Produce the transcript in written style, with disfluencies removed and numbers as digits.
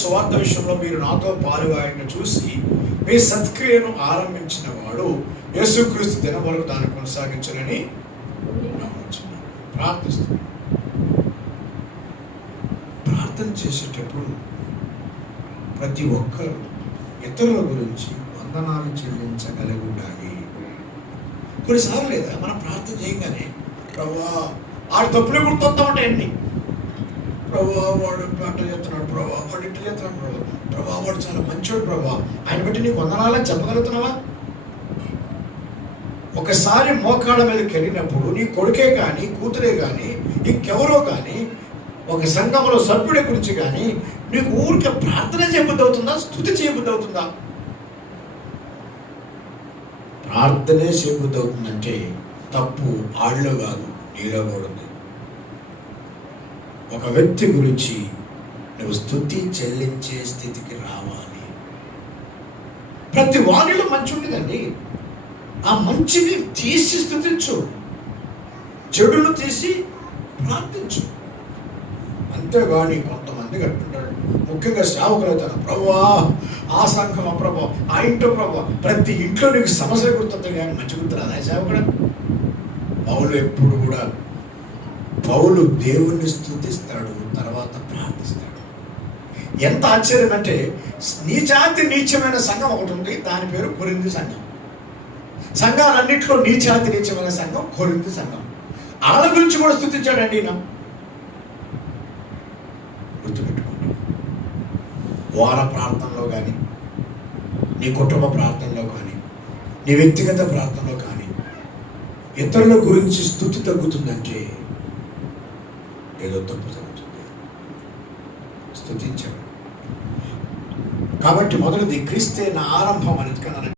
సువార్త విషయంలో మీరు నాతో పాలుగాయన చూసి మీ సత్క్రియను ఆరంభించిన వాడు యేసుక్రీస్తు దినం వరకు దాన్ని కొనసాగించాలని నమ్ముచున్నాను. ప్రార్థిస్తున్నాను. ప్రార్థన చేసేటప్పుడు ప్రతి ఒక్కరు ఇతరుల గురించి వందనాలు చెల్లించగలిగి ఉండాలి. కొన్నిసార్లు లేదా మనం ప్రార్థన చేయగానే ప్రభువా ఆడు తప్పులే గుర్తొస్తా ఉంటాయండి. ప్రభా వాడు అట్ట చేస్తున్నాడు, ప్రభా వాడు ఇట్ట చేస్తున్నాడు, ప్రభా వాడు చాలా మంచోడు, ప్రభా ఆయన బట్టి నీకు వందనాలని చెప్పగలుగుతున్నావా? ఒకసారి మోకాళ్ళ మీదకి వెళ్ళినప్పుడు నీ కొడుకే కానీ కూతురే కానీ ఇంకెవరో కానీ ఒక సంఘంలో సభ్యుడి గురించి కానీ నీకు ఊరికే ప్రార్థన చేయబుద్ధి అవుతుందా? స్తుతి చేయబుద్ధి అవుతుందా? ప్రార్థనే చేయబుద్ధి అవుతుందంటే తప్పు ఆళ్ళలో కాదు, నీలో కూడా ఉంది. ఒక వ్యక్తి గురించి నువ్వు స్తుతి చెల్లించే స్థితికి రావాలి. ప్రతి వాణిలో మంచి ఉండదండి. ఆ మంచిని తీసి స్తుతించు, చెడును తీసి ప్రార్థించు. అంతేగాని కొంతమంది కట్టుకుంటాడు, ముఖ్యంగా సేవకులు అవుతారు. ప్రభువా ఆ సంఘం ప్రభావ, ఆ ఇంట్లో ప్రభావ, ప్రతి ఇంట్లో నీకు సమస్య గుర్తుంది కానీ మంచి గుర్తురాదు ఆ సేవకుడు. పౌలు దేవుణ్ణి స్తుతిస్తాడు, తర్వాత ప్రార్థిస్తాడు. ఎంత ఆశ్చర్యం అంటే నీచాతి నీచమైన సంఘం ఒకటి ఉంది, దాని పేరు కొరింథీ సంఘం. సంఘాలన్నింటిలో నీచాతి నీచమైన సంఘం కొరింథీ సంఘం. వాళ్ళ గురించి కూడా స్తుతించాడండి ఈయన. గుర్తుపెట్టుకోండి, వార ప్రార్థనలో కానీ, నీ కుటుంబ ప్రార్థనలో కానీ, నీ వ్యక్తిగత ప్రార్థనలో కానీ ఇతరుల గురించి స్తుతి తగ్గుతుందంటే ఏదో తప్పు జరుగుతుంది. స్తుతించాడు కాబట్టి మొదటిది క్రీస్తే నా ఆరంభం అనేది కన్నా